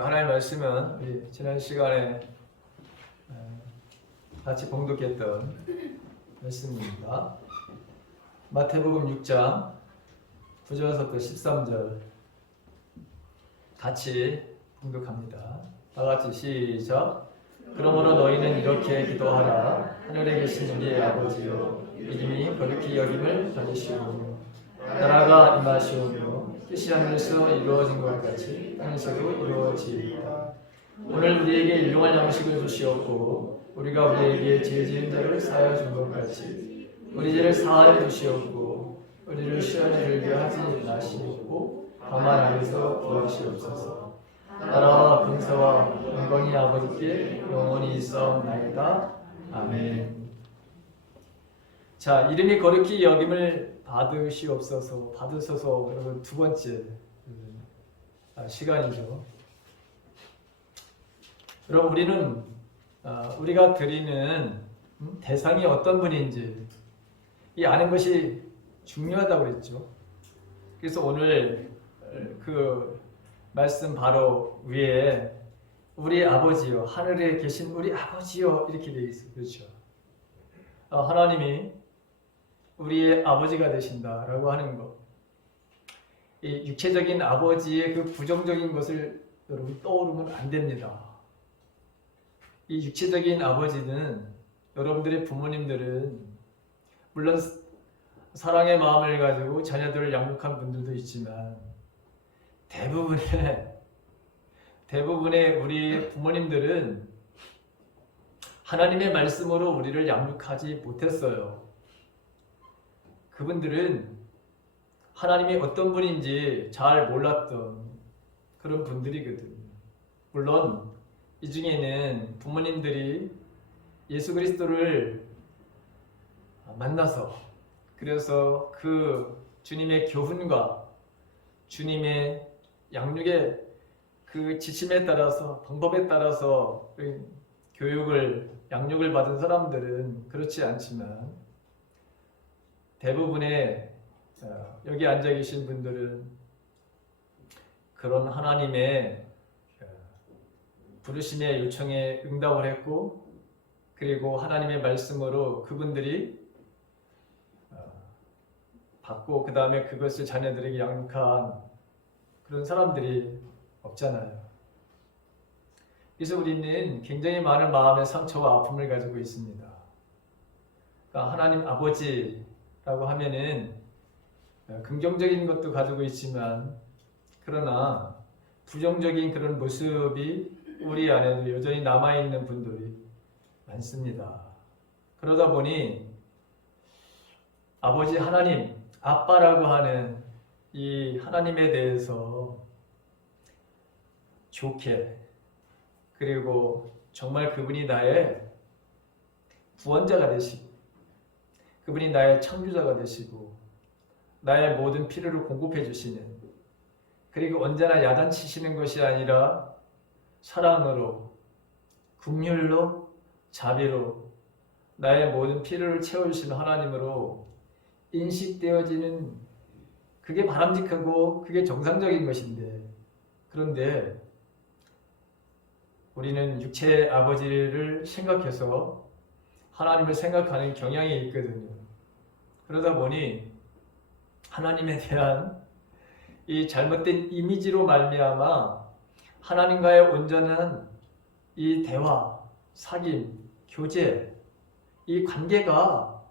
하나님의 말씀은 우리 지난 시간에 같이 봉독했던 말씀입니다. 마태복음 6장 9절에서부터 13절 같이 봉독합니다. 다같이 시작. 그러므로 너희는 이렇게 기도하라. 하늘에 계신 우리의 아버지여, 이름이 거룩히 여김을 받으시오며 나라가 임하시오며 뜻이 하늘에서 이루어진 것 같이 땅에서도 이루어지이다. 오늘 우리에게 일용할 양식을 주시옵고 우리가 우리에게 죄 지은 자를 사하여 준 것 같이 우리 죄를 사하여 주시옵고 우리를 시험에 들게 하지 마시옵고 다만 악에서 구하시옵소서. 나라와 근세와 영광이 아버지께 영원히 있사옵나이다. 아멘. 자, 이름이 거룩히 여김을 받으소서 여러분 두 번째 시간이죠. 여러분 우리는 우리가 드리는 대상이 어떤 분인지 이 아는 것이 중요하다고 그랬죠. 그래서 오늘 그 말씀 바로 위에 우리 아버지요, 하늘에 계신 우리 아버지요 이렇게 되어 있어요. 그렇죠. 하나님이 우리의 아버지가 되신다라고 하는 것. 이 육체적인 아버지의 그 부정적인 것을 여러분 떠오르면 안 됩니다. 이 육체적인 아버지는 여러분들의 부모님들은 물론 사랑의 마음을 가지고 자녀들을 양육한 분들도 있지만 대부분의 우리 부모님들은 하나님의 말씀으로 우리를 양육하지 못했어요. 그분들은 하나님이 어떤 분인지 잘 몰랐던 그런 분들이거든요. 물론 이 중에는 부모님들이 예수 그리스도를 만나서 그래서 그 주님의 교훈과 주님의 양육의 그 지침에 따라서 방법에 따라서 교육을 양육을 받은 사람들은 그렇지 않지만 대부분의 여기 앉아 계신 분들은 그런 하나님의 부르심의 요청에 응답을 했고 그리고 하나님의 말씀으로 그분들이 받고 그 다음에 그것을 자녀들에게 양육한 그런 사람들이 없잖아요. 그래서 우리는 굉장히 많은 마음의 상처와 아픔을 가지고 있습니다. 그러니까 하나님 아버지라고 하면은 긍정적인 것도 가지고 있지만 그러나 부정적인 그런 모습이 우리 안에도 여전히 남아있는 분들이 많습니다. 그러다 보니 아버지 하나님, 아빠라고 하는 이 하나님에 대해서 좋게 그리고 정말 그분이 나의 구원자가 되시고 그분이 나의 창조자가 되시고 나의 모든 필요를 공급해 주시는 그리고 언제나 야단치시는 것이 아니라 사랑으로 긍휼로 자비로 나의 모든 필요를 채워주시는 하나님으로 인식되어지는 그게 바람직하고 그게 정상적인 것인데 그런데 우리는 육체의 아버지를 생각해서 하나님을 생각하는 경향이 있거든요. 그러다 보니 하나님에 대한 이 잘못된 이미지로 말미암아 하나님과의 온전한 이 대화, 사귐, 교제 이 관계가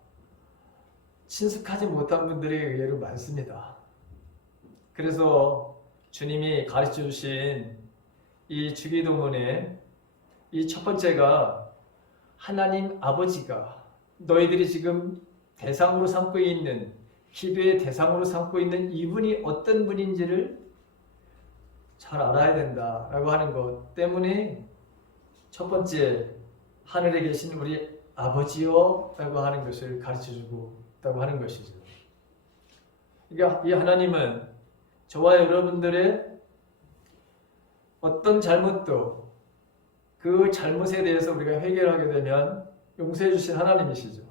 친숙하지 못한 분들에 의외로 많습니다. 그래서 주님이 가르쳐 주신 이 주기도문의 이 첫 번째가 하나님 아버지가 너희들이 지금 대상으로 삼고 있는 기도의 대상으로 삼고 있는 이분이 어떤 분인지를 잘 알아야 된다라고 하는 것 때문에 첫 번째 하늘에 계신 우리 아버지요 라고 하는 것을 가르쳐주고 있다고 하는 것이죠. 그러니까 이 하나님은 저와 여러분들의 어떤 잘못도 그 잘못에 대해서 우리가 회개하게 되면 용서해 주신 하나님이시죠.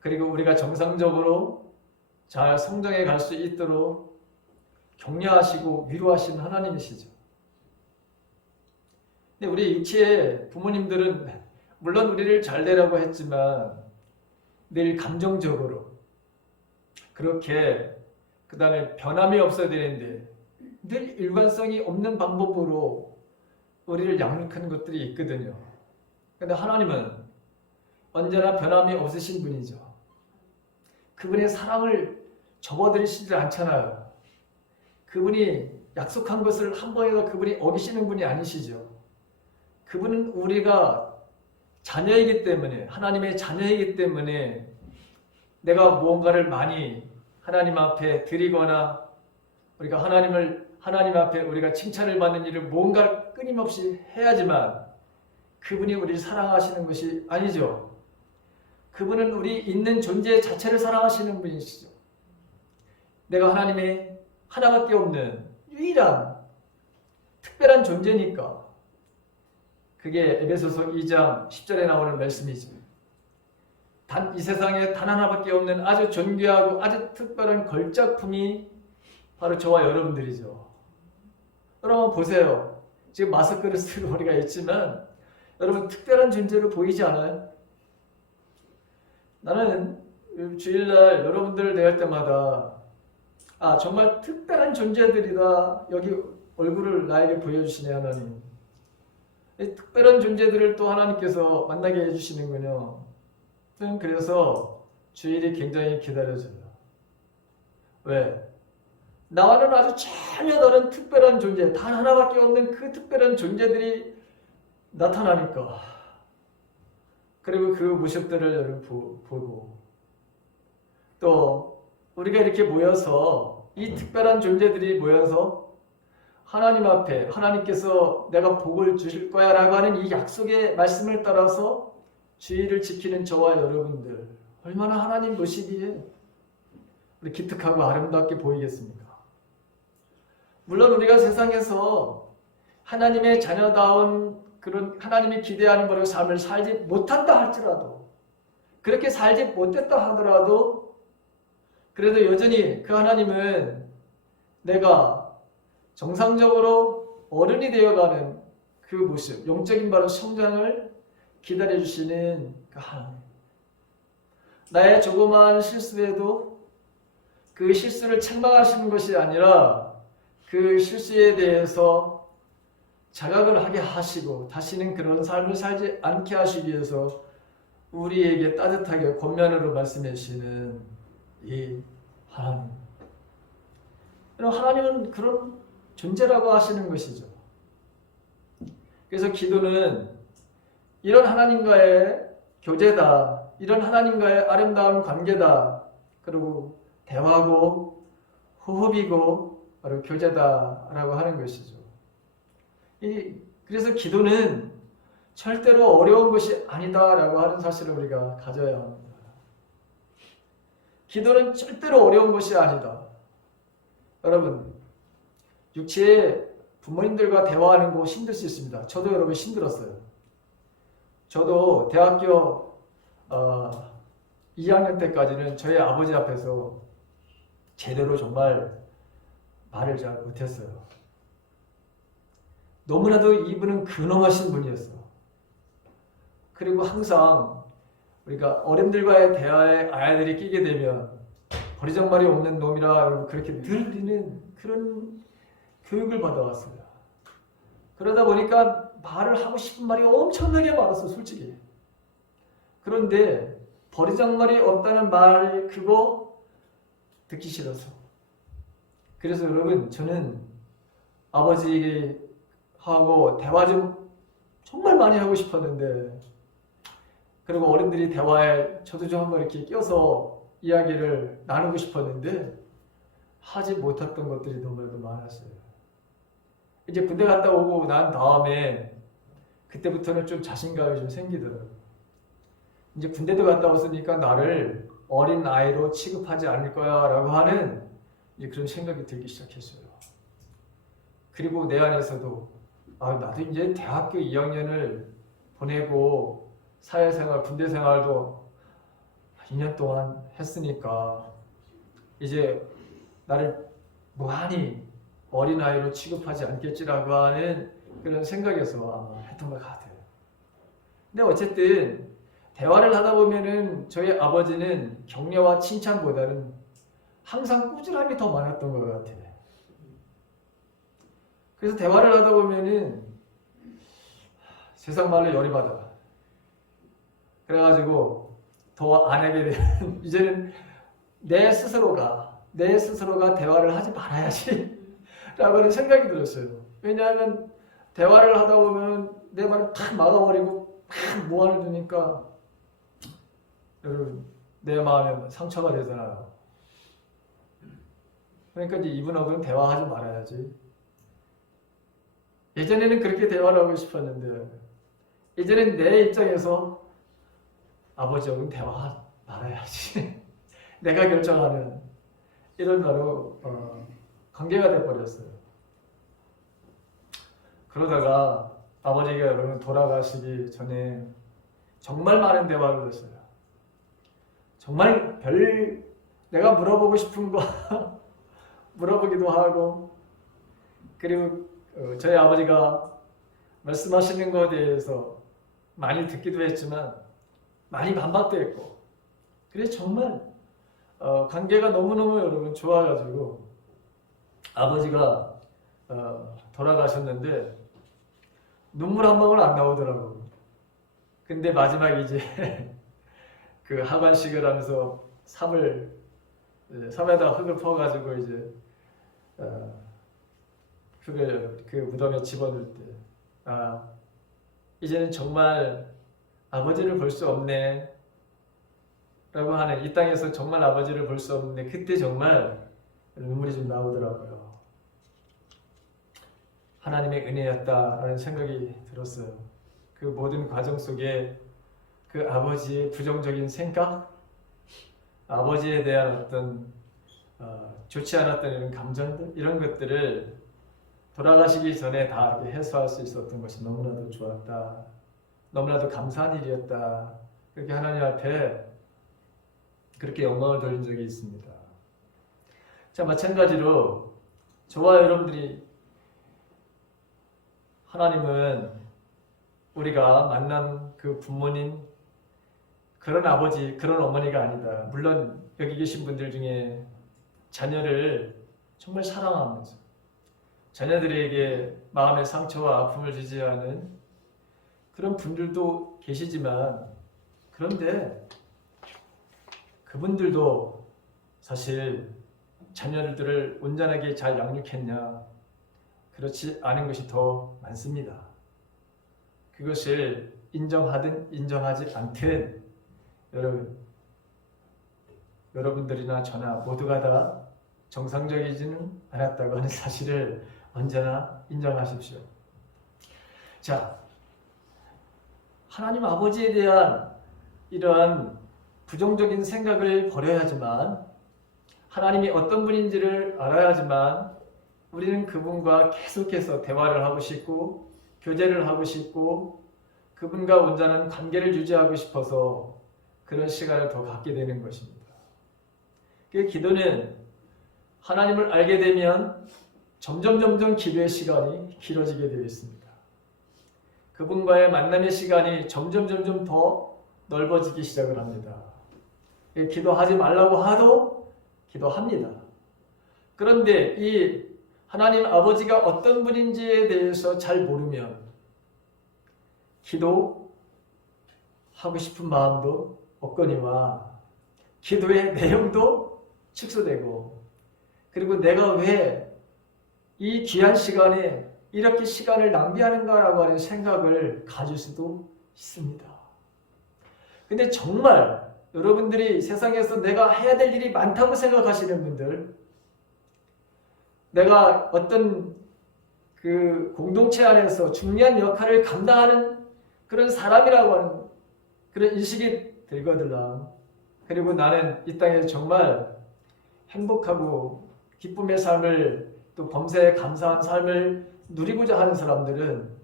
그리고 우리가 정상적으로 잘 성장해 갈 수 있도록 격려하시고 위로하시는 하나님이시죠. 근데 우리 육체의 부모님들은 물론 우리를 잘 되라고 했지만 늘 감정적으로 그렇게 그 다음에 변함이 없어야 되는데 늘 일관성이 없는 방법으로 우리를 양육하는 것들이 있거든요. 근데 하나님은 언제나 변함이 없으신 분이죠. 그분의 사랑을 접어들이시지 않잖아요. 그분이 약속한 것을 한 번에도 그분이 어기시는 분이 아니시죠. 그분은 우리가 자녀이기 때문에, 하나님의 자녀이기 때문에 내가 무언가를 많이 하나님 앞에 드리거나 우리가 하나님 앞에 우리가 칭찬을 받는 일을 무언가 끊임없이 해야지만 그분이 우리를 사랑하시는 것이 아니죠. 그분은 우리 있는 존재 자체를 사랑하시는 분이시죠. 내가 하나님의 하나밖에 없는 유일한 특별한 존재니까 그게 에베소서 2장 10절에 나오는 말씀이죠. 이 세상에 단 하나밖에 없는 아주 존귀하고 아주 특별한 걸작품이 바로 저와 여러분들이죠. 여러분 보세요. 지금 마스크를 쓰고 우리가 있지만 여러분 특별한 존재로 보이지 않아요? 나는 주일날 여러분들을 대할 때마다 정말 특별한 존재들이다. 여기 얼굴을 나에게 보여주시네 하나님. 이 특별한 존재들을 또 하나님께서 만나게 해주시는군요. 그래서 주일이 굉장히 기다려져요. 왜? 나와는 아주 전혀 다른 특별한 존재, 단 하나밖에 없는 그 특별한 존재들이 나타나니까. 그리고 그 모습들을 여러분 보고 또 우리가 이렇게 모여서 이 특별한 존재들이 모여서 하나님 앞에 하나님께서 내가 복을 주실 거야 라고 하는 이 약속의 말씀을 따라서 주의를 지키는 저와 여러분들 얼마나 하나님 보시기에 우리 기특하고 아름답게 보이겠습니까? 물론 우리가 세상에서 하나님의 자녀다운 그런 하나님이 기대하는 그런 삶을 살지 못한다 할지라도 그렇게 살지 못했다 하더라도 그래도 여전히 그 하나님은 내가 정상적으로 어른이 되어가는 그 모습, 영적인 바로 성장을 기다려주시는 그 하나님. 나의 조그마한 실수에도 그 실수를 책망하시는 것이 아니라 그 실수에 대해서 자각을 하게 하시고 다시는 그런 삶을 살지 않게 하시기 위해서 우리에게 따뜻하게 권면으로 말씀해 주시는 이 하나님. 하나님은 그런 존재라고 하시는 것이죠. 그래서 기도는 이런 하나님과의 교제다. 이런 하나님과의 아름다운 관계다. 그리고 대화고 호흡이고 바로 교제다라고 하는 것이죠. 그래서 기도는 절대로 어려운 것이 아니다라고 하는 사실을 우리가 가져야 합니다. 기도는 절대로 어려운 것이 아니다. 여러분, 육체의 부모님들과 대화하는 거 힘들 수 있습니다. 저도 여러분 힘들었어요. 저도 대학교 2학년 때까지는 저희 아버지 앞에서 제대로 정말 말을 잘 못했어요. 너무나도 이분은 근엄하신 분이었어. 그리고 항상 우리가 어른들과의 대화에 아이들이 끼게 되면 버리장말이 없는 놈이라 그렇게 들리는 그런 교육을 받아왔어요. 그러다 보니까 말을 하고 싶은 말이 엄청나게 많았어, 솔직히. 그런데 버리장말이 없다는 말 그거 듣기 싫어서. 그래서 여러분 저는 아버지하고 대화 좀 정말 많이 하고 싶었는데 그리고 어른들이 대화에 저도 좀 한번 이렇게 껴서 이야기를 나누고 싶었는데 하지 못했던 것들이 너무나도 많았어요. 이제 군대 갔다 오고 난 다음에 그때부터는 좀 자신감이 좀 생기더라고요. 이제 군대도 갔다 왔으니까 나를 어린 아이로 취급하지 않을 거야 라고 하는 이제 그런 생각이 들기 시작했어요. 그리고 내 안에서도 나도 이제 대학교 2학년을 보내고 사회생활, 군대생활도 2년 동안 했으니까 이제 나를 무한히 어린아이로 취급하지 않겠지라고 하는 그런 생각에서 아마 했던 것 같아요. 근데 어쨌든 대화를 하다 보면은 저희 아버지는 격려와 칭찬보다는 항상 꾸준함이 더 많았던 것 같아요. 그래서 대화를 하다 보면은 세상 말로 열이 받아. 그래가지고 더 안 하게 되는 이제는 내 스스로가 대화를 하지 말아야지 라고 생각이 들었어요. 왜냐하면 대화를 하다 보면 내 말을 탁 막아버리고 탁 무한을 두니까 여러분 내 마음에 상처가 되잖아요. 그러니까 이제 이분하고는 대화하지 말아야지. 예전에는 그렇게 대화를 하고 싶었는데 이제는 내 입장에서 아버지하고는 대화하지 말아야지. 내가 결정하는 이런 바로 관계가 돼버렸어요. 그러다가 아버지가 여러분 돌아가시기 전에 정말 많은 대화를 했어요. 정말 내가 물어보고 싶은 거 물어보기도 하고, 그리고 저희 아버지가 말씀하시는 것에 대해서 많이 듣기도 했지만 많이 반박도 했고, 그래서 정말 관계가 너무너무 여러분 좋아가지고 아버지가 돌아가셨는데 눈물 한 방울 안 나오더라고요. 근데 마지막에 이제 그 하관식을 하면서 섬에다 흙을 퍼가지고 이제 흙을 그 무덤에 집어넣을 때, 이제는 정말 아버지를 볼 수 없네 라고 하는, 이 땅에서 정말 아버지를 볼 수 없는데 그때 정말 눈물이 좀 나오더라고요. 하나님의 은혜였다라는 생각이 들었어요. 그 모든 과정 속에 그 아버지의 부정적인 생각, 아버지에 대한 어떤 좋지 않았던 이런 감정들, 이런 것들을 돌아가시기 전에 다 이렇게 해소할 수 있었던 것이 너무나도 좋았다, 너무나도 감사한 일이었다, 그렇게 하나님 앞에 그렇게 영광을 돌린 적이 있습니다. 자, 마찬가지로 저와 여러분들이, 하나님은 우리가 만난 그 부모님, 그런 아버지, 그런 어머니가 아니다. 물론 여기 계신 분들 중에 자녀를 정말 사랑하면서 자녀들에게 마음의 상처와 아픔을 주지 않은 그런 분들도 계시지만, 그런데 그분들도 사실 자녀들을 온전하게 잘 양육했냐? 그렇지 않은 것이 더 많습니다. 그것을 인정하든 인정하지 않든 여러분들이나 저나 모두가 다 정상적이지는 않았다고 하는 사실을 언제나 인정하십시오. 자, 하나님 아버지에 대한 이러한 부정적인 생각을 버려야지만, 하나님이 어떤 분인지를 알아야지만 우리는 그분과 계속해서 대화를 하고 싶고 교제를 하고 싶고 그분과 온전한 관계를 유지하고 싶어서 그런 시간을 더 갖게 되는 것입니다. 그 기도는 하나님을 알게 되면 점점 기도의 시간이 길어지게 되어 있습니다. 그분과의 만남의 시간이 점점 더 넓어지기 시작을 합니다. 기도하지 말라고 하도 기도합니다. 그런데 이 하나님 아버지가 어떤 분인지에 대해서 잘 모르면 기도하고 싶은 마음도 없거니와 기도의 내용도 축소되고, 그리고 내가 왜 이 귀한 시간에 이렇게 시간을 낭비하는가라고 하는 생각을 가질 수도 있습니다. 근데 정말 여러분들이 세상에서 내가 해야 될 일이 많다고 생각하시는 분들, 내가 어떤 그 공동체 안에서 중요한 역할을 감당하는 그런 사람이라고 하는 그런 인식이 들거든요. 그리고 나는 이 땅에 정말 행복하고 기쁨의 삶을, 또 범사에 감사한 삶을 누리고자 하는 사람들은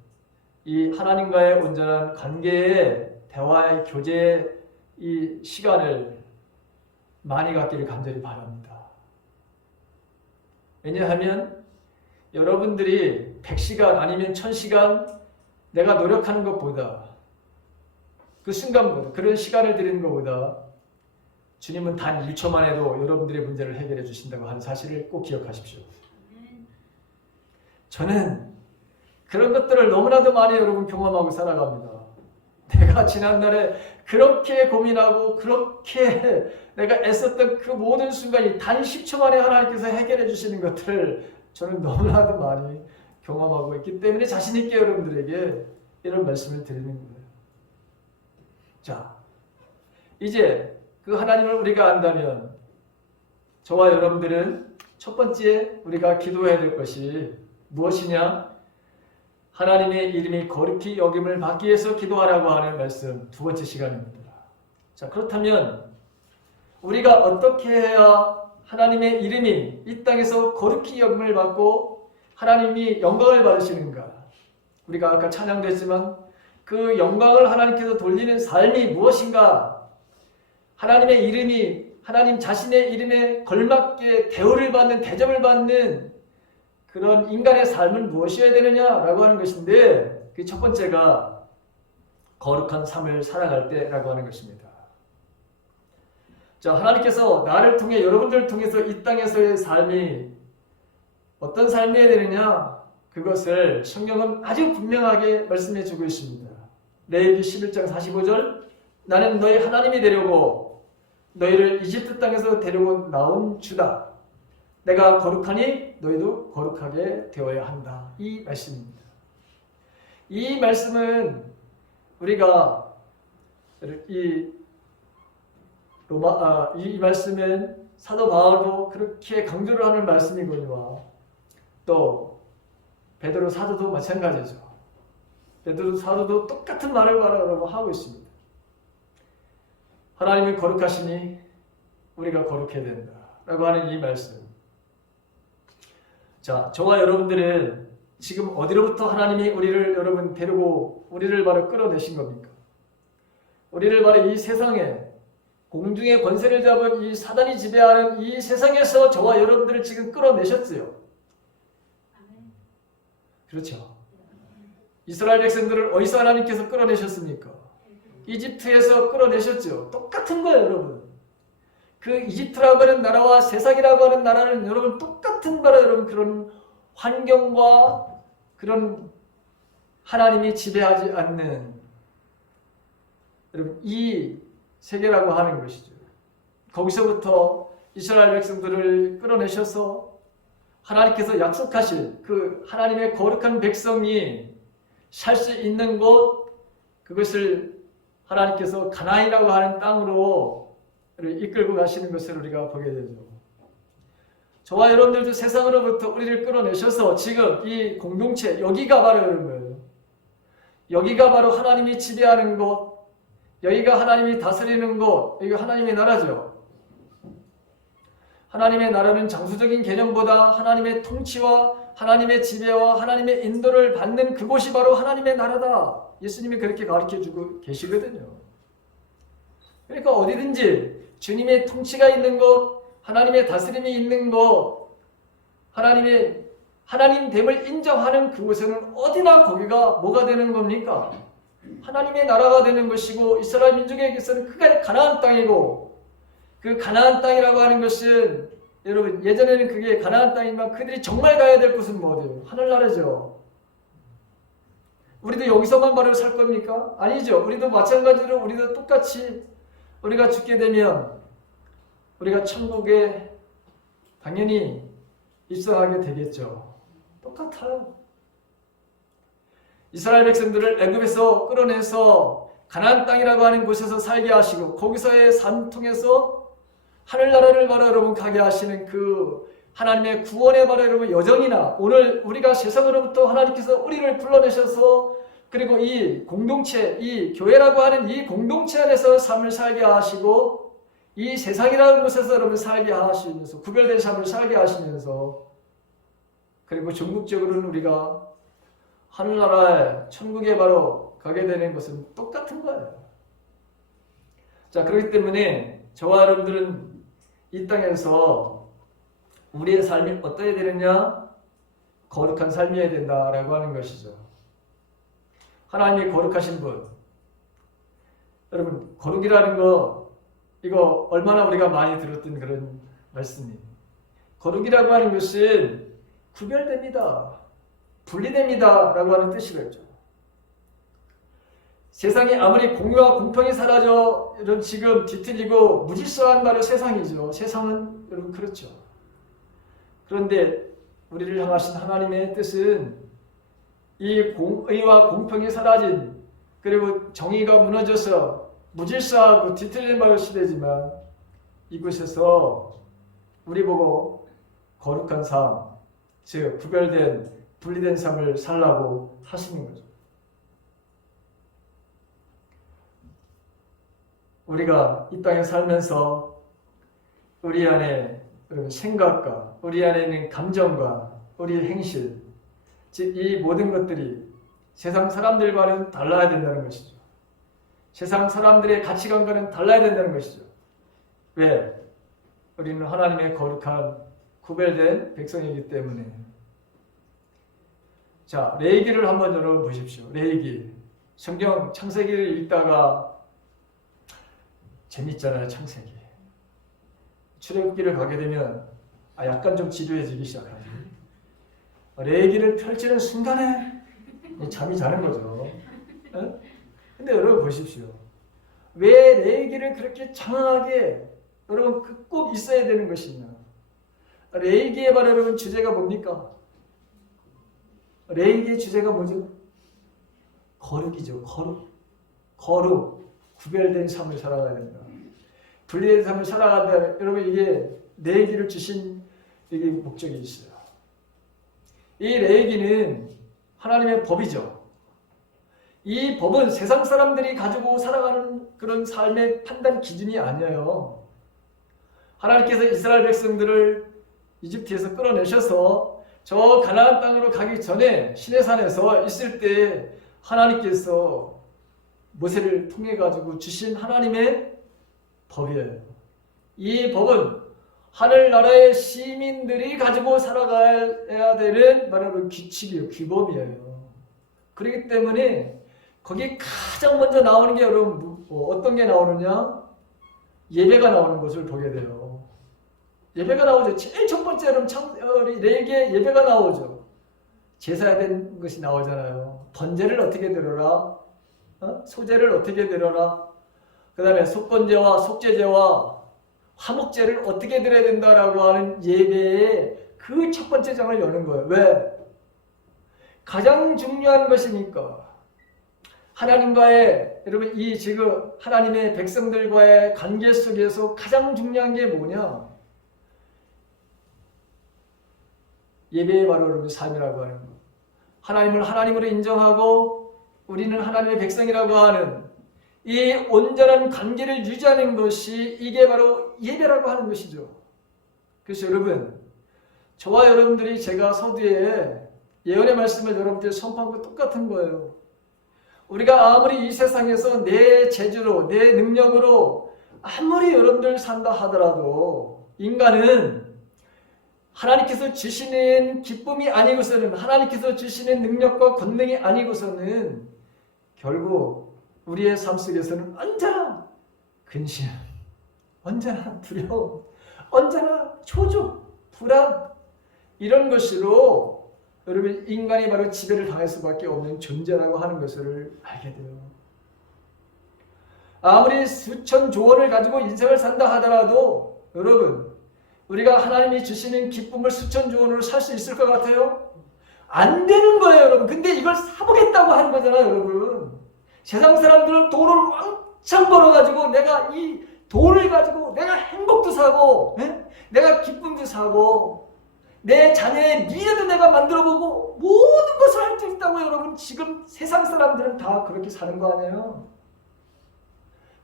이 하나님과의 온전한 관계의 대화의 교제의 이 시간을 많이 갖기를 간절히 바랍니다. 왜냐하면 여러분들이 100시간 아니면 1000시간 내가 노력하는 것보다 그 순간보다 그런 시간을 드리는 것보다 주님은 단 1초만 해도 여러분들의 문제를 해결해 주신다고 하는 사실을 꼭 기억하십시오. 저는 그런 것들을 너무나도 많이 여러분 경험하고 살아갑니다. 내가 지난날에 그렇게 고민하고 그렇게 내가 애썼던 그 모든 순간이 단 10초 만에 하나님께서 해결해 주시는 것들을 저는 너무나도 많이 경험하고 있기 때문에 자신 있게 여러분들에게 이런 말씀을 드리는 거예요. 자, 이제 그 하나님을 우리가 안다면 저와 여러분들은 첫 번째 우리가 기도해야 될 것이 무엇이냐? 하나님의 이름이 거룩히 여김을 받기 위해서 기도하라고 하는 말씀 두 번째 시간입니다. 자, 그렇다면 우리가 어떻게 해야 하나님의 이름이 이 땅에서 거룩히 여김을 받고 하나님이 영광을 받으시는가? 우리가 아까 찬양도 했지만 그 영광을 하나님께서 돌리는 삶이 무엇인가? 하나님의 이름이 하나님 자신의 이름에 걸맞게 대우를 받는 대접을 받는 그런 인간의 삶은 무엇이어야 되느냐라고 하는 것인데 그 첫 번째가 거룩한 삶을 살아갈 때라고 하는 것입니다. 자, 하나님께서 나를 통해 여러분들을 통해서 이 땅에서의 삶이 어떤 삶이어야 되느냐 그것을 성경은 아주 분명하게 말씀해 주고 있습니다. 레위기 11장 45절 나는 너희 하나님이 되려고 너희를 이집트 땅에서 데리고 나온 주다. 내가 거룩하니 너희도 거룩하게 되어야 한다. 이 말씀입니다. 이 말씀은 우리가 이 말씀은 사도 바울도 그렇게 강조를 하는 말씀이거니와 또 베드로 사도도 마찬가지죠. 베드로 사도도 똑같은 말을 하고 있습니다. 하나님이 거룩하시니 우리가 거룩해야 된다. 라고 하는 이 말씀. 자, 저와 여러분들은 지금 어디로부터 하나님이 우리를 여러분 데리고 우리를 바로 끌어내신 겁니까? 우리를 바로 이 세상에 공중의 권세를 잡은 이 사단이 지배하는 이 세상에서 저와 여러분들을 지금 끌어내셨어요. 그렇죠. 이스라엘 백성들을 어디서 하나님께서 끌어내셨습니까? 이집트에서 끌어내셨죠. 똑같은 거예요, 여러분. 그 이집트라고 하는 나라와 세상이라고 하는 나라는 여러분 똑같은 바로 여러분 그런 환경과 그런 하나님이 지배하지 않는 여러분 이 세계라고 하는 것이죠. 거기서부터 이스라엘 백성들을 끌어내셔서 하나님께서 약속하신 그 하나님의 거룩한 백성이 살 수 있는 곳 그것을 하나님께서 가나안이라고 하는 땅으로 이끌고 가시는 것을 우리가 보게 되죠. 저와 여러분들도 세상으로부터 우리를 끌어내셔서 지금 이 공동체 여기가 바로 이런 거예요. 여기가 바로 하나님이 지배하는 곳, 여기가 하나님이 다스리는 곳, 여기가 하나님의 나라죠. 하나님의 나라는 장수적인 개념보다 하나님의 통치와 하나님의 지배와 하나님의 인도를 받는 그곳이 바로 하나님의 나라다. 예수님이 그렇게 가르쳐주고 계시거든요. 그러니까 어디든지 주님의 통치가 있는 곳, 하나님의 다스림이 있는 곳, 하나님됨을 인정하는 그곳에는 어디나 거기가 뭐가 되는 겁니까? 하나님의 나라가 되는 것이고 이스라엘 민족에게서는 그가 가나안 땅이고 그 가나안 땅이라고 하는 것은 여러분 예전에는 그게 가나안 땅이지만 그들이 정말 가야 될 곳은 뭐예요? 하늘나라죠. 우리도 여기서만 바로 살 겁니까? 아니죠. 우리도 마찬가지로 우리도 똑같이 우리가 죽게 되면 우리가 천국에 당연히 입성하게 되겠죠. 똑같아요. 이스라엘 백성들을 애굽에서 끌어내서 가나안 땅이라고 하는 곳에서 살게 하시고 거기서의 삶 통해서 하늘나라를 바로 여러분 가게 하시는 그 하나님의 구원의 바로 여러분 여정이나 오늘 우리가 세상으로부터 하나님께서 우리를 불러내셔서 그리고 이 공동체, 이 교회라고 하는 이 공동체 안에서 삶을 살게 하시고 이 세상이라는 곳에서 여러분 살게 하시면서 구별된 삶을 살게 하시면서 그리고 전국적으로는 우리가 하늘나라에 천국에 바로 가게 되는 것은 똑같은 거예요. 자, 그렇기 때문에 저와 여러분들은 이 땅에서 우리의 삶이 어떠해야 되느냐? 거룩한 삶이어야 된다라고 하는 것이죠. 하나님이 거룩하신 분. 여러분, 거룩이라는 거 이거 얼마나 우리가 많이 들었던 그런 말씀이에요. 거룩이라고 하는 것은 구별됩니다. 분리됩니다. 라고 하는 뜻이겠죠. 세상에 아무리 공유와 공평이 사라져 지금 뒤틀리고 무질서한 바로 세상이죠. 세상은 여러분 그렇죠. 그런데 우리를 향하신 하나님의 뜻은 이 공의와 공평이 사라진 그리고 정의가 무너져서 무질서하고 뒤틀린 바로 시대지만 이곳에서 우리 보고 거룩한 삶, 즉 구별된 분리된 삶을 살라고 하시는 거죠. 우리가 이 땅에 살면서 우리 안에 생각과 우리 안에 있는 감정과 우리의 행실, 즉 이 모든 것들이 세상 사람들과는 달라야 된다는 것이죠. 세상 사람들의 가치관과는 달라야 된다는 것이죠. 왜? 우리는 하나님의 거룩한 구별된 백성이기 때문에. 자, 레위기를 한번 열어보십시오. 레위기. 성경 창세기를 읽다가 재밌잖아요, 창세기. 출애굽기를 가게 되면 약간 좀 지루해지기 시작하죠. 레위기를 펼치는 순간에 잠이 자는 거죠. 근데 여러분 보십시오. 왜 레위기를 그렇게 장황하게 여러분 꼭 있어야 되는 것이냐? 레위기의 바로 여러분 주제가 뭡니까? 레위기의 주제가 뭐죠? 거룩이죠. 거룩. 구별된 삶을 살아가야 된다. 분리된 삶을 살아간다. 여러분 이게 레위기를 주신 이게 목적이 있어요. 이 레위기는 하나님의 법이죠. 이 법은 세상 사람들이 가지고 살아가는 그런 삶의 판단 기준이 아니에요. 하나님께서 이스라엘 백성들을 이집트에서 끌어내셔서 저 가나안 땅으로 가기 전에 시내산에서 있을 때 하나님께서 모세를 통해 가지고 주신 하나님의 법이에요. 이 법은 하늘나라의 시민들이 가지고 살아가야 되는 바로 규칙이에요. 규범이에요. 그렇기 때문에 거기 가장 먼저 나오는 게 여러분 어떤 게 나오느냐? 예배가 나오는 것을 보게 돼요. 예배가 나오죠. 제일 첫 번째 여러분 레위기에 예배가 나오죠. 제사해야 되는 것이 나오잖아요. 번제를 어떻게 드려라? 소제를 어떻게 드려라? 그 다음에 속건제와 속죄제와 화목제를 어떻게 드려야 된다라고 하는 예배의 그 첫 번째 장을 여는 거예요. 왜? 가장 중요한 것이니까. 하나님과의 여러분 이 지금 하나님의 백성들과의 관계 속에서 가장 중요한 게 뭐냐? 예배의 바로 여러분 삶이라고 하는 거. 하나님을 하나님으로 인정하고 우리는 하나님의 백성이라고 하는 이 온전한 관계를 유지하는 것이 이게 바로 예배라고 하는 것이죠. 그래서 여러분 저와 여러분들이 제가 서두에 예언의 말씀을 여러분들 선포한 거 똑같은 거예요. 우리가 아무리 이 세상에서 내 재주로 내 능력으로 아무리 여러분들 산다 하더라도 인간은 하나님께서 주시는 기쁨이 아니고서는 하나님께서 주시는 능력과 권능이 아니고서는 결국 우리의 삶 속에서는 언제나 근심, 언제나 두려움, 언제나 초조, 불안 이런 것으로 여러분 인간이 바로 지배를 당할 수밖에 없는 존재라고 하는 것을 알게 돼요. 아무리 수천 조원을 가지고 인생을 산다 하더라도 여러분 우리가 하나님이 주시는 기쁨을 수천 조원으로 살 수 있을 것 같아요? 안 되는 거예요 여러분. 근데 이걸 사보겠다고 하는 거잖아요 여러분. 세상 사람들은 돈을 왕창 벌어가지고 내가 이 돈을 가지고 내가 행복도 사고 내가 기쁨도 사고 내 자녀의 미래도 내가 만들어보고 모든 것을 할 수 있다고 여러분 지금 세상 사람들은 다 그렇게 사는 거 아니에요?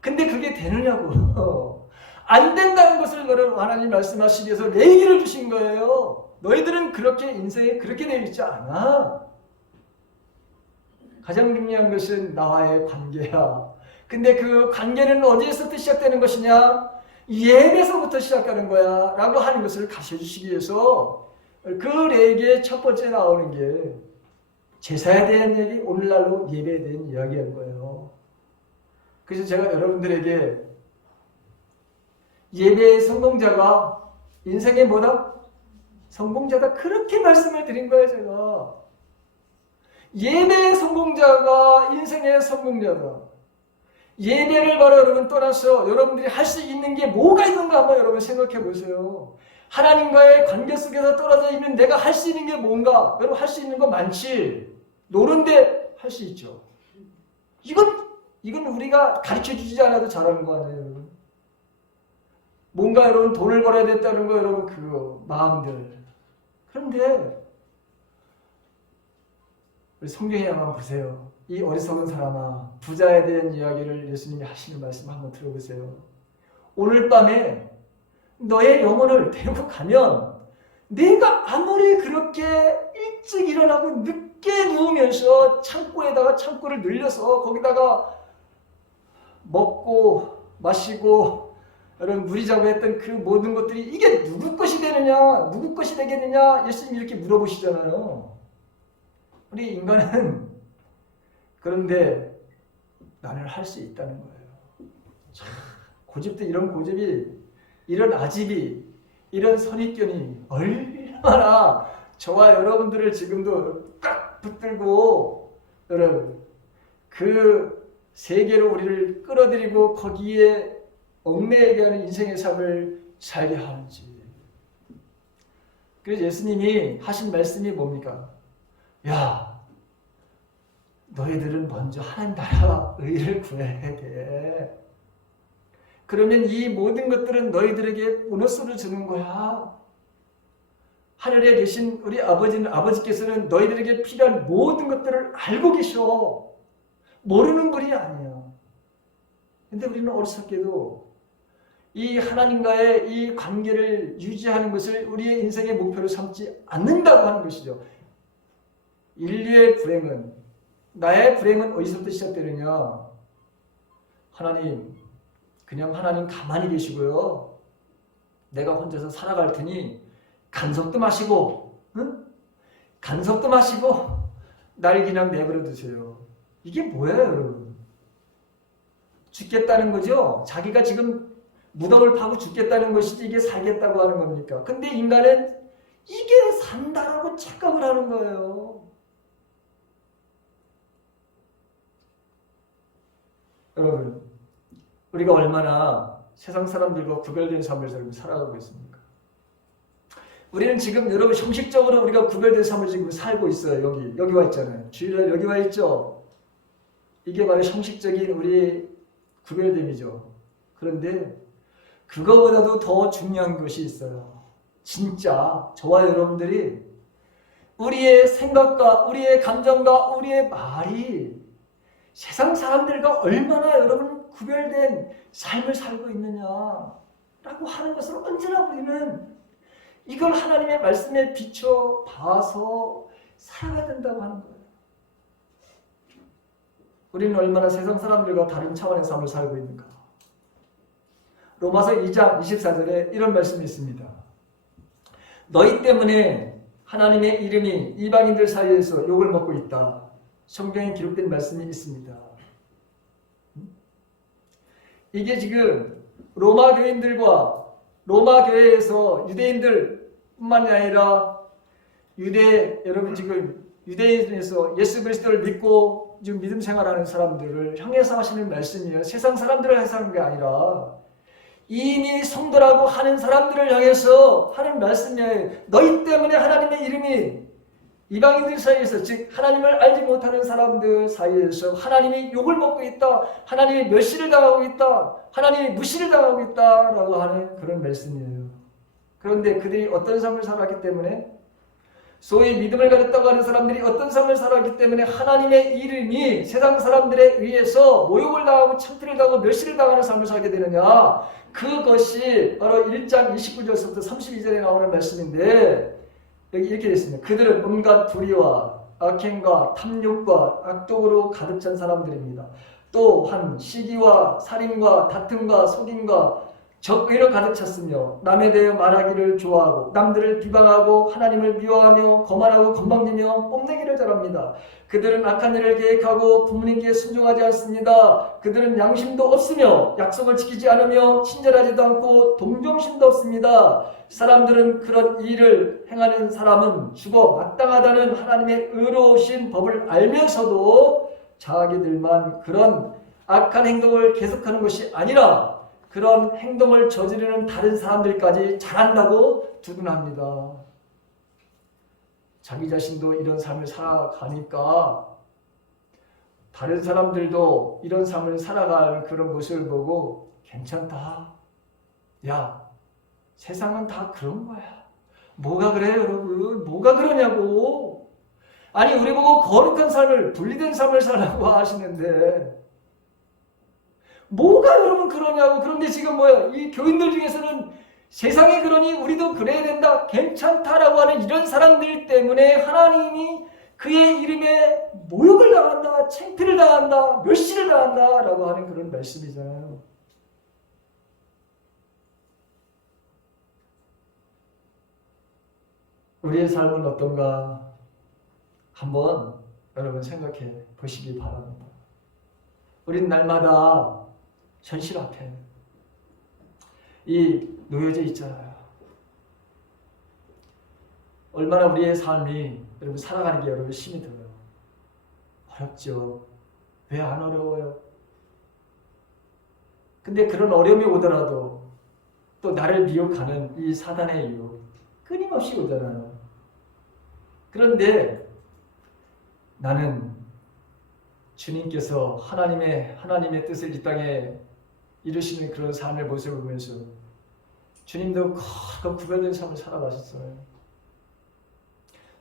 근데 그게 되느냐고. 안 된다는 것을 여러분 하나님 말씀하시기 위해서 레위기를 주신 거예요. 너희들은 그렇게 인생에 그렇게 되어 있지 않아. 가장 중요한 것은 나와의 관계야. 근데 그 관계는 어디에서부터 시작되는 것이냐? 예배에서부터 시작하는 거야 라고 하는 것을 가르쳐주시기 위해서 그 레기의 첫 번째 나오는 게 제사에 대한 얘기, 오늘날로 예배에 대한 이야기인 거예요. 그래서 제가 여러분들에게 예배의 성공자가 인생의 뭐다? 성공자다. 그렇게 말씀을 드린 거예요, 제가. 예배의 성공자가 인생의 성공자다. 예배를 바로 여러분 떠나서 여러분들이 할 수 있는 게 뭐가 있는가 한번 여러분 생각해 보세요. 하나님과의 관계 속에서 떨어져 있는 내가 할 수 있는 게 뭔가? 여러분 할 수 있는 거 많지. 노는데 할 수 있죠. 이건 우리가 가르쳐 주지 않아도 잘하는 거 아니에요, 여러분. 뭔가 여러분 돈을 벌어야 됐다는 거 여러분 그거 마음들. 그런데 우리 성경에 한번 보세요. 이 어리석은 사람아, 부자에 대한 이야기를 예수님이 하시는 말씀 한번 들어보세요. 오늘 밤에 너의 영혼을 데리고 가면 내가 아무리 그렇게 일찍 일어나고 늦게 누우면서 창고를 늘려서 거기다가 먹고 마시고 여러분 누리자고 했던 그 모든 것들이 이게 누구 것이 되느냐, 누구 것이 되겠느냐 예수님이 이렇게 물어보시잖아요. 우리 인간은 그런데 나는 할 수 있다는 거예요. 참, 고집도 이런 고집이, 이런 아집이, 이런 선입견이 얼마나 저와 여러분들을 지금도 딱 붙들고 여러분 그 세계로 우리를 끌어들이고 거기에 얽매이게 하는 인생의 삶을 살게 하는지. 그래서 예수님이 하신 말씀이 뭡니까? 야, 너희들은 먼저 하나님 나라 의를 구해야 돼. 그러면 이 모든 것들은 너희들에게 보너스를 주는 거야. 하늘에 계신 우리 아버지께서는 너희들에게 필요한 모든 것들을 알고 계셔. 모르는 분이 아니야. 근데 우리는 어리석게도 이 하나님과의 이 관계를 유지하는 것을 우리의 인생의 목표로 삼지 않는다고 하는 것이죠. 인류의 불행은, 나의 불행은 어디서부터 시작되느냐? 하나님, 그냥 하나님 가만히 계시고요. 내가 혼자서 살아갈 테니 간섭도 마시고, 응? 간섭도 마시고 날 그냥 내버려 두세요. 이게 뭐예요, 여러분? 죽겠다는 거죠? 자기가 지금 무덤을 파고 죽겠다는 것이지 이게 살겠다고 하는 겁니까? 근데 인간은 이게 산다라고 착각을 하는 거예요. 여러분, 우리가 얼마나 세상 사람들과 구별된 삶을 살아가고 있습니까? 우리는 지금 여러분 형식적으로 우리가 구별된 삶을 지금 살고 있어요. 여기 와 있잖아요. 주일날 여기 와 있죠. 이게 바로 형식적인 우리의 구별됨이죠. 그런데 그거보다도 더 중요한 것이 있어요. 진짜 저와 여러분들이 우리의 생각과 우리의 감정과 우리의 말이 세상 사람들과 얼마나 여러분 구별된 삶을 살고 있느냐라고 하는 것을 언제나 우리는 이걸 하나님의 말씀에 비춰 봐서 살아야 된다고 하는 거예요. 우리는 얼마나 세상 사람들과 다른 차원의 삶을 살고 있는가. 로마서 2장 24절에 이런 말씀이 있습니다. 너희 때문에 하나님의 이름이 이방인들 사이에서 욕을 먹고 있다. 성경에 기록된 말씀이 있습니다. 이게 지금 로마 교인들과 로마 교회에서 유대인들뿐만이 아니라 여러분 지금 유대인에서 예수 그리스도를 믿고 지금 믿음 생활하는 사람들을 향해서 하시는 말씀이에요. 세상 사람들을 향해서 하는 게 아니라 이미 성도라고 하는 사람들을 향해서 하는 말씀이에요. 너희 때문에 하나님의 이름이 이방인들 사이에서, 즉 하나님을 알지 못하는 사람들 사이에서 하나님이 욕을 먹고 있다, 하나님이 멸시를 당하고 있다, 하나님이 무시를 당하고 있다라고 하는 그런 말씀이에요. 그런데 그들이 어떤 삶을 살았기 때문에, 소위 믿음을 가졌다고 하는 사람들이 어떤 삶을 살았기 때문에 하나님의 이름이 세상 사람들에 의해서 모욕을 당하고 창피를 당하고 멸시를 당하는 삶을 살게 되느냐, 그것이 바로 1장 29절부터 32절에 나오는 말씀인데, 여기 이렇게 되어 있습니다. 그들은 온갖 불의와 악행과 탐욕과 악독으로 가득 찬 사람들입니다. 또한 시기와 살인과 다툼과 속임과 적의로 가득 찼으며 남에 대해 말하기를 좋아하고 남들을 비방하고 하나님을 미워하며 거만하고 건방지며 뽐내기를 잘합니다. 그들은 악한 일을 계획하고 부모님께 순종하지 않습니다. 그들은 양심도 없으며 약속을 지키지 않으며 친절하지도 않고 동정심도 없습니다. 사람들은 그런 일을 행하는 사람은 죽어 마땅하다는 하나님의 의로우신 법을 알면서도 자기들만 그런 악한 행동을 계속하는 것이 아니라 그런 행동을 저지르는 다른 사람들까지 잘한다고 두둔합니다. 자기 자신도 이런 삶을 살아가니까 다른 사람들도 이런 삶을 살아가는 그런 모습을 보고 괜찮다. 야, 세상은 다 그런 거야. 뭐가 그래요, 여러분? 뭐가 그러냐고. 아니, 우리 보고 거룩한 삶을, 분리된 삶을 살라고 하시는데 뭐가 여러분 그러냐고. 그런데 지금 뭐야? 이 교인들 중에서는 세상에 그러니 우리도 그래야 된다, 괜찮다라고 하는 이런 사람들 때문에 하나님이 그의 이름에 모욕을 당한다, 창피를 당한다, 멸시를 당한다 라고 하는 그런 말씀이잖아요. 우리의 삶은 어떤가 한번 여러분 생각해 보시기 바랍니다. 우린 날마다 현실 앞에 이 놓여져 있잖아요. 얼마나 우리의 삶이 여러분 살아가는 게 여러분 힘이 들어요. 어렵죠. 왜 안 어려워요? 근데 그런 어려움이 오더라도 또 나를 미혹하는 이 사단의 유혹 끊임없이 오잖아요. 그런데 나는 주님께서 하나님의 뜻을 이 땅에 이루시는 그런 삶의 모습을 보면서 주님도 거룩한 구별된 삶을 살아가셨어요.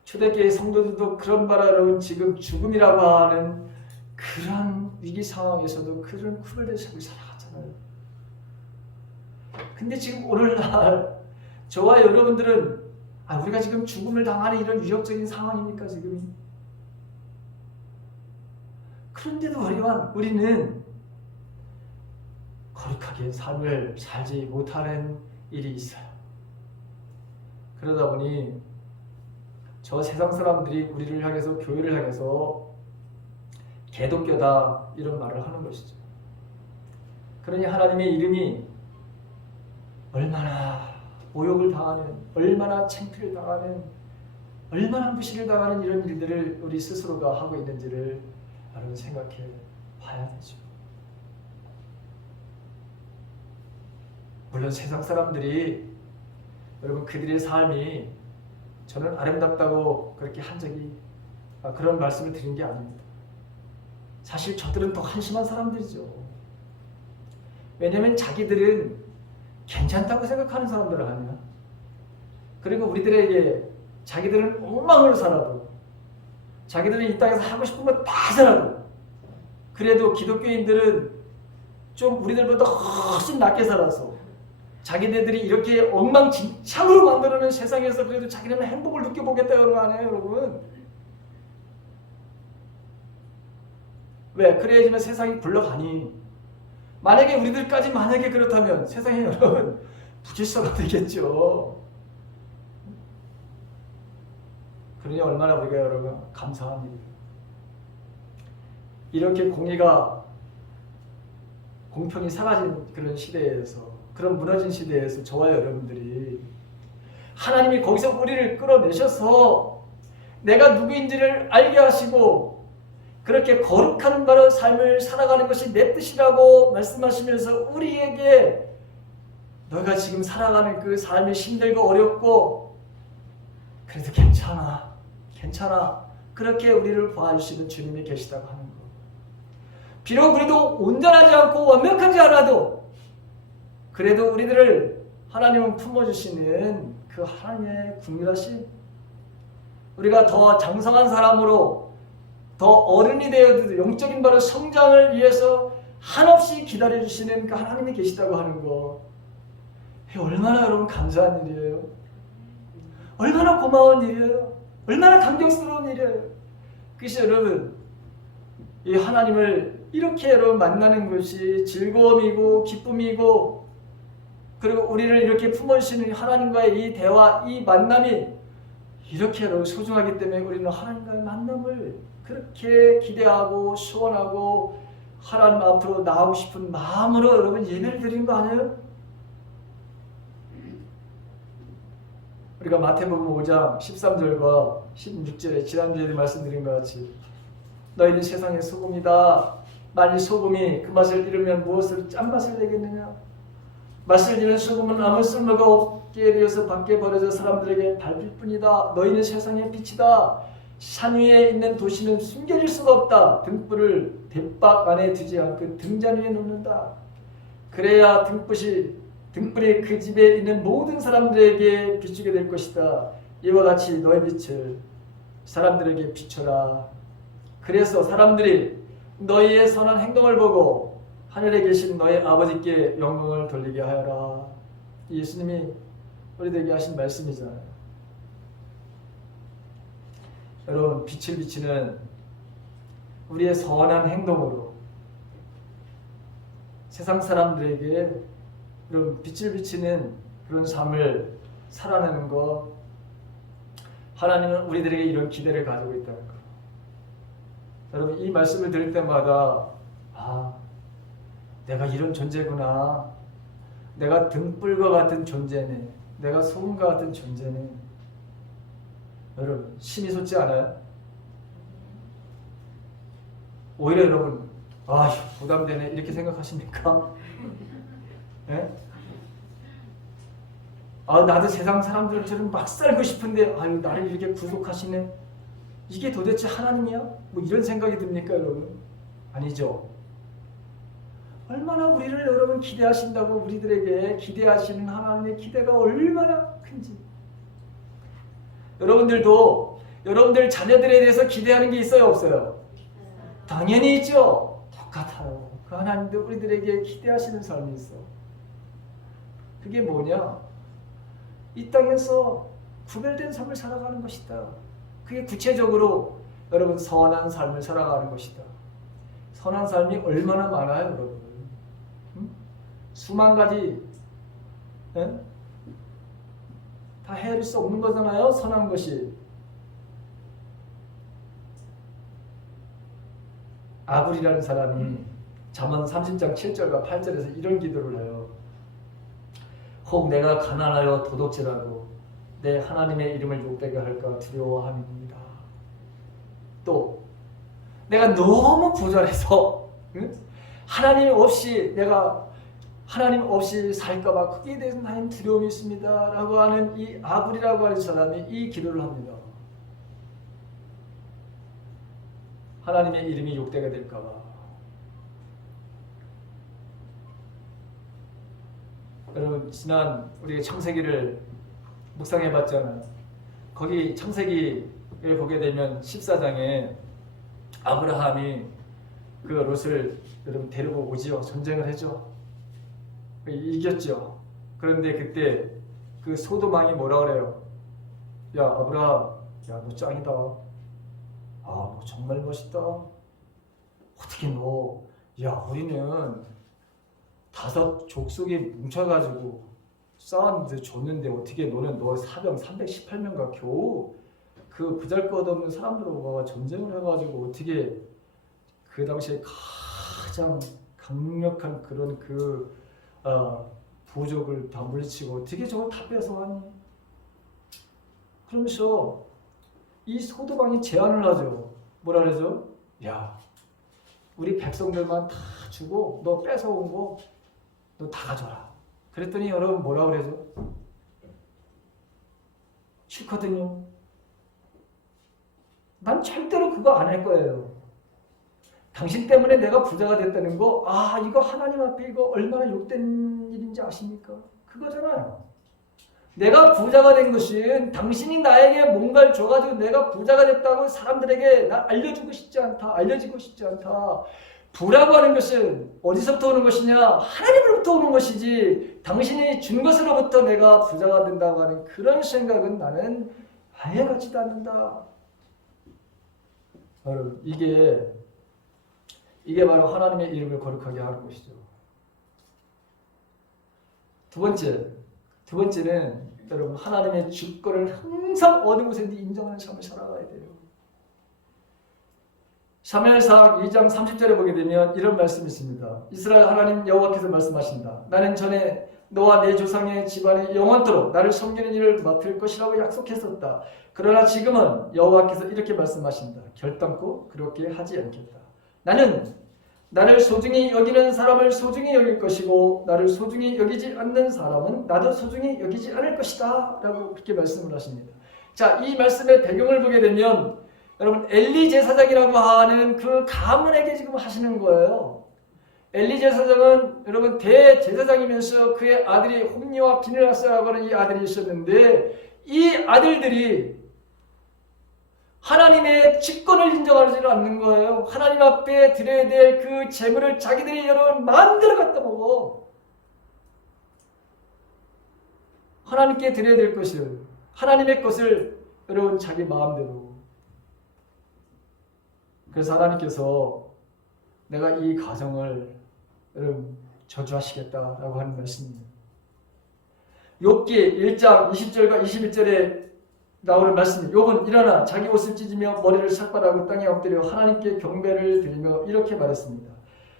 초대교회 성도들도 그런 바라로운 지금 죽음이라고 하는 그런 위기 상황에서도 그런 구별된 삶을 살아갔잖아요. 근데 지금 오늘날 저와 여러분들은 우리가 지금 죽음을 당하는 이런 위협적인 상황입니까 지금? 그런데도 우리는 거룩하게 삶을 살지 못하는 일이 있어요. 그러다 보니 저 세상 사람들이 우리를 향해서, 교회를 향해서 개독교다 이런 말을 하는 것이죠. 그러니 하나님의 이름이 얼마나 모욕을 당하는, 얼마나 창피를 당하는, 얼마나 무시를 당하는 이런 일들을 우리 스스로가 하고 있는지를 여러분 생각해 봐야 되죠. 물론 세상 사람들이 여러분 그들의 삶이 저는 아름답다고 그렇게 한 적이 그런 말씀을 드린 게 아닙니다. 사실 저들은 더 한심한 사람들이죠. 왜냐하면 자기들은 괜찮다고 생각하는 사람들 아니야. 그리고 우리들에게 자기들은 엉망으로 살아도, 자기들은 이 땅에서 하고 싶은 거 다 살아도, 그래도 기독교인들은 좀 우리들보다 훨씬 낫게 살아서 자기네들이 이렇게 엉망진창으로 만들어낸 세상에서 그래도 자기네는 행복을 느껴보겠다 이런 거 아니에요, 여러분? 왜? 그래야지만 세상이 굴러가니. 만약에 우리들까지 만약에 그렇다면 세상에 여러분 부질서가 되겠죠. 그러니 얼마나 우리가 여러분 감사한 일이에요. 이렇게 공평이 사라진 그런 시대에서, 그런 무너진 시대에서 저와 여러분들이 하나님이 거기서 우리를 끌어내셔서 내가 누구인지를 알게 하시고 그렇게 거룩한 바로 삶을 살아가는 것이 내 뜻이라고 말씀하시면서 우리에게 너가 지금 살아가는 그 삶이 힘들고 어렵고 그래도 괜찮아 그렇게 우리를 봐주시는 주님이 계시다고 하는 것. 비록 우리도 온전하지 않고 완벽하지 않아도 그래도 우리들을 하나님은 품어주시는 그 하나님의 궁휼하심, 우리가 더 장성한 사람으로 더 어른이 되어도 영적인 바로 성장을 위해서 한없이 기다려주시는 그 하나님이 계시다고 하는 것, 얼마나 여러분 감사한 일이에요. 얼마나 고마운 일이에요. 얼마나 감격스러운 일이에요. 그래서 여러분 이 하나님을 이렇게 여러분 만나는 것이 즐거움이고 기쁨이고 그리고 우리를 이렇게 품어주시는 하나님과의 이 대화, 이 만남이 이렇게 여러분 소중하기 때문에 우리는 하나님과의 만남을 그렇게 기대하고 소원하고 하나님 앞으로 나오고 싶은 마음으로 여러분 예배를 드리는 거 아니에요? 우리가 마태복음 5장 13절과 16절에 지난주에도 말씀드린 것 같이 너희는 세상의 소금이다. 만일 소금이 그 맛을 잃으면 무엇을 짠맛을 내겠느냐? 맛을 잃은 소금은 아무 쓸모가 없게 되어서 밖에 버려져 사람들에게 밟힐 뿐이다. 너희는 세상의 빛이다. 산 위에 있는 도시는 숨겨질 수가 없다. 등불을 돛박 안에 두지 않고 등잔 위에 놓는다. 그래야 등불이 그 집에 있는 모든 사람들에게 비추게 될 것이다. 이와 같이 너의 빛을 사람들에게 비춰라. 그래서 사람들이 너희의 선한 행동을 보고 하늘에 계신 너희 아버지께 영광을 돌리게 하여라. 예수님이 우리에게 하신 말씀이잖아요. 여러분, 빛을 비치는 우리의 선한 행동으로 세상 사람들에게 그런 빛을 비치는 그런 삶을 살아내는 것, 하나님은 우리들에게 이런 기대를 가지고 있다는 것. 여러분, 이 말씀을 들을 때마다 내가 이런 존재구나. 내가 등불과 같은 존재네. 내가 소금과 같은 존재네. 여러분, 심이 솟지 않아요? 오히려 여러분, 부담되네 이렇게 생각하십니까? 예? 나도 세상 사람들처럼 막 살고 싶은데 나를 이렇게 구속하시네. 이게 도대체 하나님이야? 뭐 이런 생각이 듭니까, 여러분? 아니죠. 얼마나 우리를 여러분 기대하신다고, 우리들에게 기대하시는 하나님의 기대가 얼마나 큰지. 여러분들도 여러분들 자녀들에 대해서 기대하는 게 있어요, 없어요? 당연히 있죠. 똑같아요. 그 하나님도 우리들에게 기대하시는 삶이 있어. 그게 뭐냐? 이 땅에서 구별된 삶을 살아가는 것이다. 그게 구체적으로 여러분 선한 삶을 살아가는 것이다. 선한 삶이 얼마나 많아요, 여러분. 수만 가지 다 헤아릴 수 없는 거잖아요, 선한 것이. 아굴이라는 사람이 잠언 30장 7절과 8절에서 이런 기도를 해요. 혹 내가 가난하여 도둑질하고 내 하나님의 이름을 욕되게 할까 두려워함입니다. 또 내가 너무 부자라서 하나님 없이 살까봐 그에 대해서 나는 두려움이 있습니다. 라고 하는 이 아굴이라고 하는 사람이 이 기도를 합니다. 하나님의 이름이 욕되게 될까봐. 여러분, 지난 우리가 창세기를 묵상해봤잖아요. 거기 창세기를 보게 되면 14장에 아브라함이 그 롯을 여러분 데리고 오지요. 전쟁을 해죠. 이겼죠. 그런데 그때 그 소돔왕이 뭐라 그래요? 야, 아브라함, 야, 너 짱이다. 너 정말 멋있다. 어떻게 우리는 5 족속이 뭉쳐가지고 싸웠는데 줬는데 어떻게 너는 사병 318명과 겨우 그 보잘것없는 사람들과 전쟁을 해가지고 어떻게 그 당시에 가장 강력한 그런 부족을 다 물리치고 어떻게 저걸 다 뺏어가니? 그러면서 이 소도방이 제안을 하죠. 뭐라 그러죠? 야, 우리 백성들만 다 주고 너 뺏어온 거 너 다 가져라. 그랬더니 여러분 뭐라 그러죠? 싫거든요. 난 절대로 그거 안 할 거예요. 당신 때문에 내가 부자가 됐다는 거, 이거 하나님 앞에 이거 얼마나 욕된 일인지 아십니까? 그거잖아요. 내가 부자가 된 것은 당신이 나에게 뭔가를 줘가지고 내가 부자가 됐다고 사람들에게 나 알려지고 싶지 않다. 부라고 하는 것은 어디서부터 오는 것이냐? 하나님으로부터 오는 것이지 당신이 준 것으로부터 내가 부자가 된다고 하는 그런 생각은 나는 아예 갖지도 않는다. 여러분, 이게 바로 하나님의 이름을 거룩하게 하는 것이죠. 두 번째는 여러분 하나님의 주권을 항상 어느 곳에든지 인정하는 삶을 살아가야 돼요. 사무엘상 2장 30절에 보게 되면 이런 말씀이 있습니다. 이스라엘 하나님 여호와께서 말씀하신다. 나는 전에 너와 내 조상의 집안에 영원토록 나를 섬기는 일을 맡을 것이라고 약속했었다. 그러나 지금은 여호와께서 이렇게 말씀하신다. 결단코 그렇게 하지 않겠다. 나는 나를 소중히 여기는 사람을 소중히 여길 것이고 나를 소중히 여기지 않는 사람은 나도 소중히 여기지 않을 것이다 라고 그렇게 말씀을 하십니다. 자, 이 말씀의 배경을 보게 되면 여러분 엘리 제사장이라고 하는 그 가문에게 지금 하시는 거예요. 엘리 제사장은 여러분 대제사장이면서 그의 아들이 홈리와 비느하스라고 하는 이 아들이 있었는데 이 아들들이 하나님의 직권을 인정하지 않는 거예요. 하나님 앞에 드려야 될 그 재물을 자기들이 여러분 마음대로 갖다 먹어. 하나님께 드려야 될 것을, 하나님의 것을 여러분 자기 마음대로. 그래서 하나님께서 내가 이 가정을 여러분 저주하시겠다라고 하는 말씀입니다. 욥기 1장 20절과 21절에 나오는 말씀. 욥은 일어나 자기 옷을 찢으며 머리를 삭발하고 땅에 엎드려 하나님께 경배를 드리며 이렇게 말했습니다.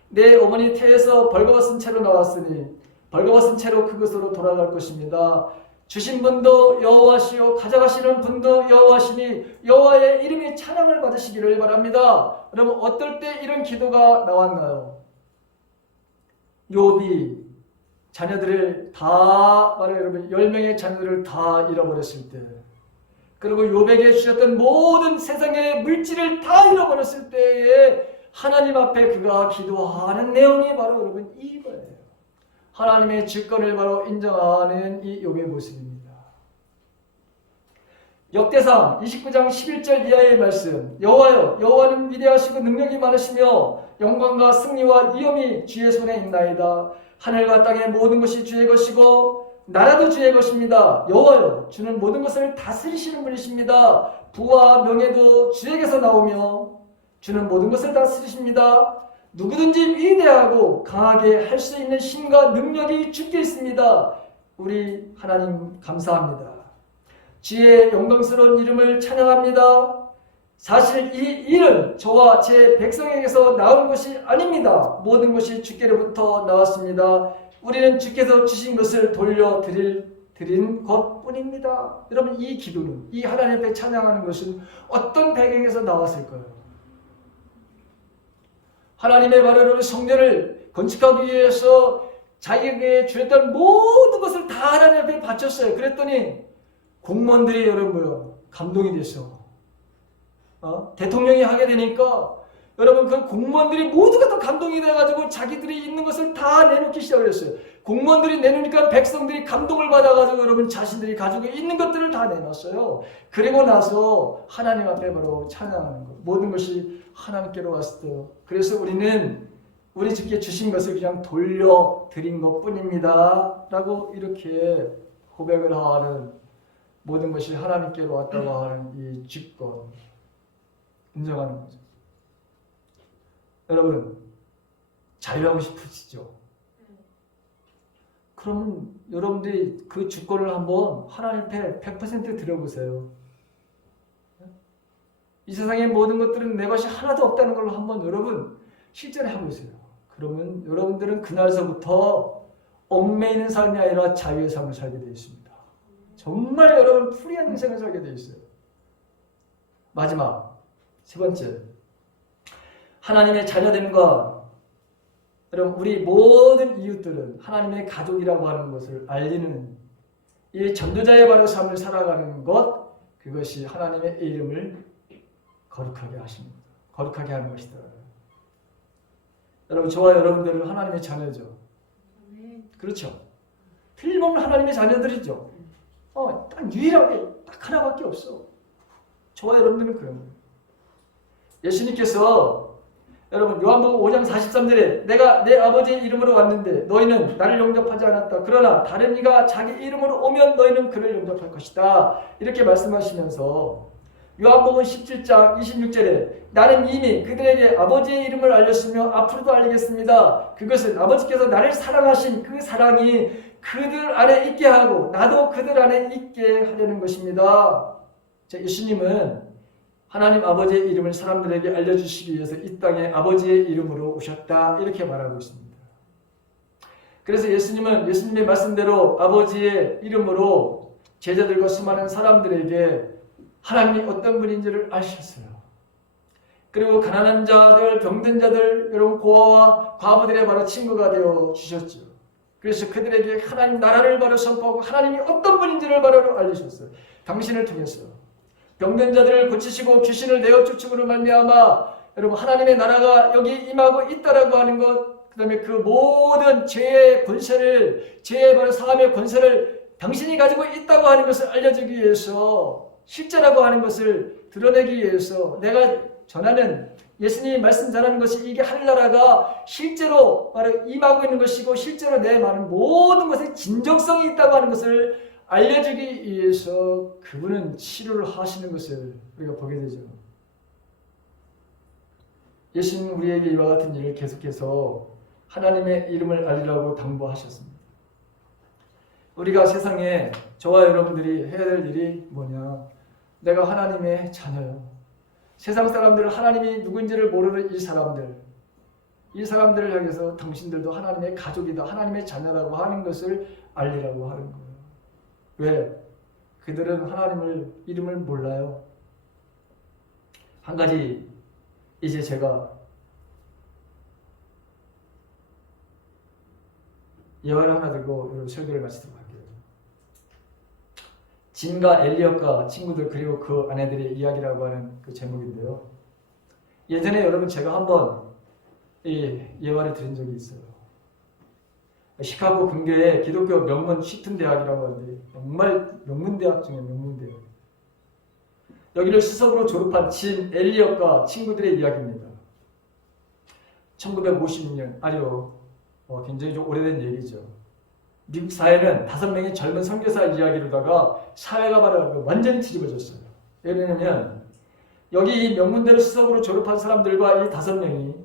내 어머니 태에서 벌거벗은 채로 나왔으니 벌거벗은 채로 그것으로 돌아갈 것입니다. 주신 분도 여호와시요 가져가시는 분도 여호와시니 여호와의 이름이 찬양을 받으시기를 바랍니다. 여러분 어떨 때 이런 기도가 나왔나요? 욥이 자녀들을 다 여러분 10명의 자녀들을 다 잃어버렸을 때, 그리고 욥에게 주셨던 모든 세상의 물질을 다 잃어버렸을 때에 하나님 앞에 그가 기도하는 내용이 바로 여러분 이거예요. 하나님의 주권을 바로 인정하는 이 욥의 모습입니다. 역대상 29장 11절 이하의 말씀. 여호와여, 여호와는 위대하시고 능력이 많으시며 영광과 승리와 위엄이 주의 손에 있나이다. 하늘과 땅의 모든 것이 주의 것이고 나라도 주의 것입니다. 여호와여, 주는 모든 것을 다스리시는 분이십니다. 부와 명예도 주에게서 나오며 주는 모든 것을 다스리십니다. 누구든지 위대하고 강하게 할 수 있는 힘과 능력이 주께 있습니다. 우리 하나님 감사합니다. 주의 영광스러운 이름을 찬양합니다. 사실 이 일은 저와 제 백성에게서 나온 것이 아닙니다. 모든 것이 주께로부터 나왔습니다. 우리는 주께서 주신 것을 돌려드린 것뿐입니다. 여러분 이 기도는, 이 하나님 앞에 찬양하는 것은 어떤 배경에서 나왔을까요? 하나님의 바로 성전을 건축하기 위해서 자기에게 주었던 모든 것을 다 하나님 앞에 바쳤어요. 그랬더니 공무원들이 여러분 감동이 됐어. 대통령이 하게 되니까 여러분 그 공무원들이 모두가 다 감동이 돼가지고 자기들이 있는 것을 다 내놓기 시작했어요. 공무원들이 내놓으니까 백성들이 감동을 받아가지고 여러분 자신들이 가지고 있는 것들을 다 내놨어요. 그리고 나서 하나님 앞에 바로 찬양하는 것. 모든 것이 하나님께로 왔어요. 그래서 우리는 우리 주께 주신 것을 그냥 돌려드린 것뿐입니다. 라고 이렇게 고백을 하는, 모든 것이 하나님께로 왔다고 하는 이 주권 인정하는 거죠. 여러분 자유하고 싶으시죠? 그러면 여러분들이 그 주권을 한번 하나님 앞에 100% 드려보세요. 이 세상의 모든 것들은 내 것이 하나도 없다는 걸 한번 여러분 실전에 해보세요. 그러면 여러분들은 그날서부터 얽매이는 삶이 아니라 자유의 삶을 살게 되어 있습니다. 정말 여러분 프리한 인생을 살게 되어 있어요. 마지막 세 번째, 하나님의 자녀됨과 여러분 우리 모든 이웃들은 하나님의 가족이라고 하는 것을 알리는 이 전도자의 바로 삶을 살아가는 것, 그것이 하나님의 이름을 거룩하게 하십니다. 거룩하게 하는 것이다. 여러분 저와 여러분들은 하나님의 자녀죠. 그렇죠. 틀림없는 하나님의 자녀들이죠. 딱 유일하게 딱 하나밖에 없어. 저와 여러분들은 그런 거예요. 예수님께서 여러분 요한복음 5장 43절에 내가 내 아버지의 이름으로 왔는데 너희는 나를 영접하지 않았다. 그러나 다른 이가 자기 이름으로 오면 너희는 그를 영접할 것이다. 이렇게 말씀하시면서 요한복음 17장 26절에 나는 이미 그들에게 아버지의 이름을 알렸으며 앞으로도 알리겠습니다. 그것은 아버지께서 나를 사랑하신 그 사랑이 그들 안에 있게 하고 나도 그들 안에 있게 하려는 것입니다. 자, 예수님은 하나님 아버지의 이름을 사람들에게 알려주시기 위해서 이 땅에 아버지의 이름으로 오셨다 이렇게 말하고 있습니다. 그래서 예수님은 예수님의 말씀대로 아버지의 이름으로 제자들과 수많은 사람들에게 하나님이 어떤 분인지를 아셨어요. 그리고 가난한 자들, 병든 자들, 여러분 고아와 과부들의 바로 친구가 되어 주셨죠. 그래서 그들에게 하나님 나라를 바로 선포하고 하나님이 어떤 분인지를 바로 알려주셨어요. 당신을 통해서 병든 자들을 고치시고 귀신을 내어 쫓음으로 말미암아 여러분 하나님의 나라가 여기 임하고 있다라고 하는 것, 그 다음에 그 모든 죄의 권세를, 죄의 바로 사함의 권세를 당신이 가지고 있다고 하는 것을 알려주기 위해서, 실제라고 하는 것을 드러내기 위해서 내가 전하는 예수님이 말씀 전하는 것이 이게 하늘나라가 실제로 바로 임하고 있는 것이고 실제로 내 많은 모든 것에 진정성이 있다고 하는 것을 알려주기 위해서 그분은 치료를 하시는 것을 우리가 보게 되죠. 예수님은 우리에게 이와 같은 일을 계속해서 하나님의 이름을 알리라고 당부하셨습니다. 우리가 세상에 저와 여러분들이 해야 될 일이 뭐냐? 내가 하나님의 자녀요. 세상 사람들은 하나님이 누군지를 모르는 이 사람들을 향해서 당신들도 하나님의 가족이다, 하나님의 자녀라고 하는 것을 알리라고 하는 거예요. 왜? 그들은 하나님을 이름을 몰라요. 한 가지 이제 제가 예화를 하나 들고 여러분 설교를 마치도록 할게요. 진과 엘리엇과 친구들 그리고 그 아내들의 이야기라고 하는 그 제목인데요. 예전에 여러분 제가 한번 이 예화를 드린 적이 있어요. 시카고 근교의 기독교 명문 슈튼 대학이라고 하는데 정말 명문대학 중에 명문대학. 여기를 수석으로 졸업한 진 엘리엇과 친구들의 이야기입니다. 1956년 굉장히 좀 오래된 얘기죠. 미국 사회는 5명의 젊은 선교사 이야기로다가 사회가 바로 완전히 뒤집어졌어요. 왜냐하면 여기 이 명문대로 수석으로 졸업한 사람들과 이 5명이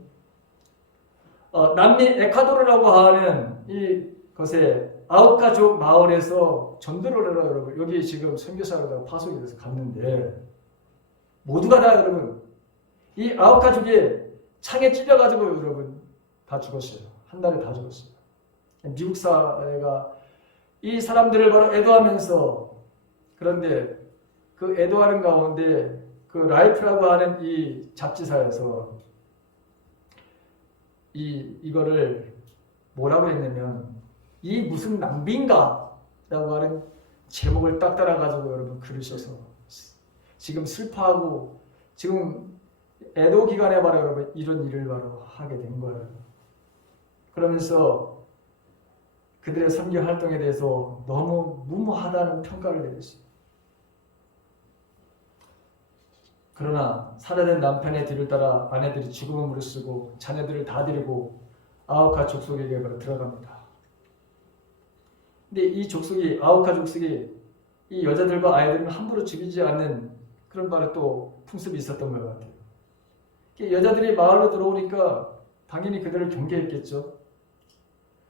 남미 에콰도르라고 하는 이 것에 아우카족 마을에서 전도를 하러 여러분 여기 지금 선교사로다가 파송이 돼서 갔는데 모두가 다 여러분 이 아우카족이 창에 찔려가지고 여러분 다 죽었어요. 한 달에 다 죽었어요. 미국 사회가 이 사람들을 바로 애도하면서, 그런데 그 애도하는 가운데 그 라이프라고 하는 이 잡지사에서 이거를 뭐라고 했냐면 이 무슨 낭비인가 라고 하는 제목을 딱 따라가지고 여러분 글을 써서 지금 슬퍼하고 지금 애도 기간에 바로 여러분 이런 일을 바로 하게 된 거예요. 그러면서 그들의 선교 활동에 대해서 너무 무모하다는 평가를 내렸어요. 그러나 살해된 남편의 뒤를 따라 아내들이 죽음을 무릅쓰고 자녀들을 다 데리고 아우카 족속에게 바로 들어갑니다. 근데 이 족속이, 아우카 족속이 이 여자들과 아이들은 함부로 죽이지 않는 그런 바로 또 풍습이 있었던 것 같아요. 여자들이 마을로 들어오니까 당연히 그들을 경계했겠죠.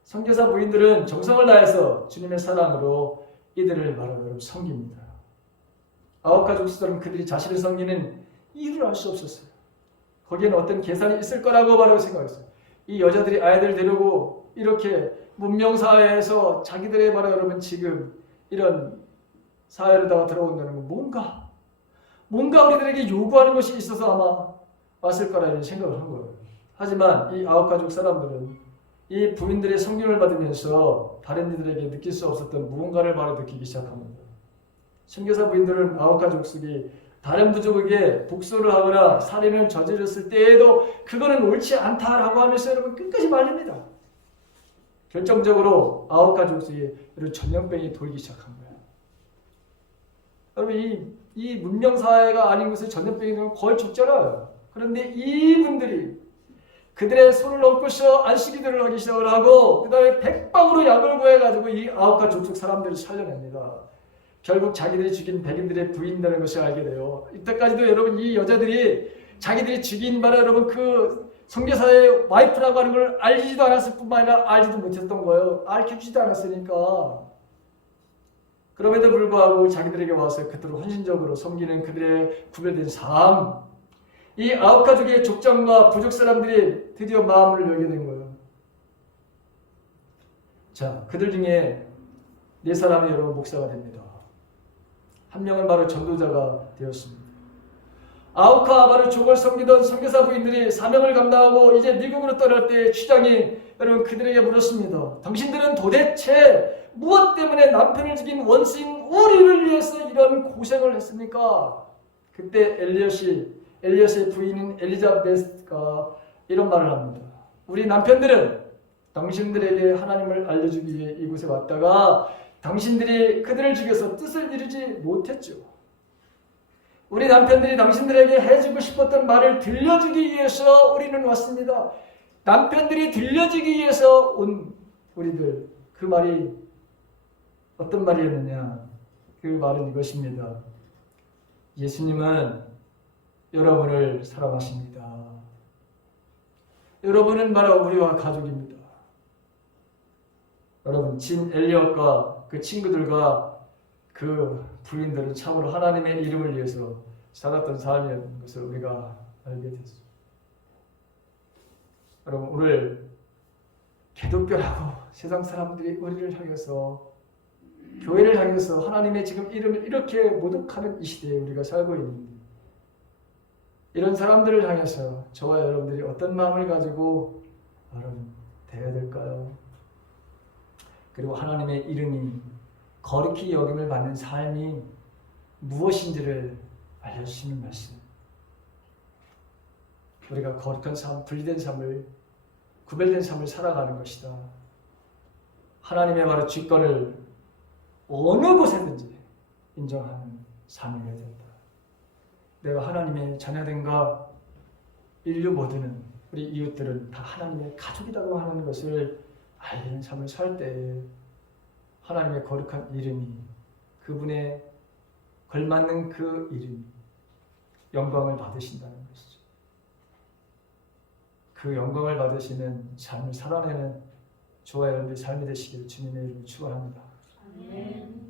선교사 부인들은 정성을 다해서 주님의 사랑으로 이들을 바로 섬깁니다. 아우카 족속들은 그들이 자신을 섬기는 이유를 알 수 없었어요. 거기에는 어떤 계산이 있을 거라고 바로 생각했어요. 이 여자들이 아이들 데리고 이렇게 문명사회에서 자기들의 바로 여러분 지금 이런 사회로다가 들어온다는 건 뭔가 우리들에게 요구하는 것이 있어서 아마 왔을 거라는 생각을 한 거예요. 하지만 이 아우카족 사람들은 이 부인들의 성경을 받으면서 다른 이들에게 느낄 수 없었던 무언가를 바로 느끼기 시작합니다. 선교사 부인들은 아우카족 속이 다른 부족에게 복수를 하거나 살인을 저질렀을 때에도 그거는 옳지 않다라고 하면서 여러분 끝까지 말립니다. 결정적으로 아우카족 속에 전염병이 돌기 시작한 거예요. 여러분 이 문명사회가 아닌 것을 전염병이 거의 적잖아요. 그런데 이분들이 그들의 손을 얹고서 안식일들을 하기 시작을 하고 그 다음에 백방으로 약을 구해가지고 이 아우카 족속 사람들을 살려냅니다. 결국 자기들이 죽인 백인들의 부인이라는 것을 알게 돼요. 이때까지도 여러분 이 여자들이 자기들이 죽인 바로 여러분 그 선교사의 와이프라고 하는 걸 알지도 않았을 뿐만 아니라 알지도 못했던 거예요. 알려주지도 않았으니까. 그럼에도 불구하고 자기들에게 와서 그들을 헌신적으로 섬기는 그들의 구별된 삶, 이 아홉 가족의 족장과 부족 사람들이 드디어 마음을 열게 된 거예요. 자, 그들 중에 네 사람이 여러분 목사가 됩니다. 한 명은 바로 전도자가 되었습니다. 아우카 바로 족을 섬기던 선교사 부인들이 사명을 감당하고 이제 미국으로 떠날 때 취장이 여러분 그들에게 물었습니다. 당신들은 도대체 무엇 때문에 남편을 죽인 원수인 우리를 위해서 이런 고생을 했습니까? 그때 엘리엇의 부인인 엘리자베스가 이런 말을 합니다. 우리 남편들은 당신들에게 하나님을 알려주기 위해 이곳에 왔다가 당신들이 그들을 죽여서 뜻을 이루지 못했죠. 우리 남편들이 당신들에게 해주고 싶었던 말을 들려주기 위해서 우리는 왔습니다. 남편들이 들려주기 위해서 온 우리들. 그 말이 어떤 말이었느냐? 그 말은 이것입니다. 예수님은 여러분을 사랑하십니다. 여러분은 바로 우리와 가족입니다. 여러분, 진 엘리엇과 그 친구들과 그 부인들은 참으로 하나님의 이름을 위해서 살았던 삶이었는 것을 우리가 알게 됐습니다. 여러분, 오늘 기독교라고 세상 사람들이 우리를 향해서 교회를 향해서 하나님의 지금 이름을 이렇게 모독하는 이 시대에 우리가 살고 있는데 이런 사람들을 향해서 저와 여러분들이 어떤 마음을 가지고 여러분 대해야 될까요? 그리고 하나님의 이름이 거룩히 여김을 받는 삶이 무엇인지를 알려주시는 말씀. 우리가 거룩한 삶, 분리된 삶을, 구별된 삶을 살아가는 것이다. 하나님의 바로 주권을 어느 곳에든지 인정하는 삶이어야 된다. 내가 하나님의 자녀된가 인류 모두는 우리 이웃들은 다 하나님의 가족이라고 하는 것을 알리는 삶을 살 때에 하나님의 거룩한 이름이 그분의 걸맞는 그 이름이 영광을 받으신다는 것이죠. 그 영광을 받으시는 삶을 살아내는 저와 여러분의 삶이 되시기를 주님의 이름으로 축원합니다. 아멘.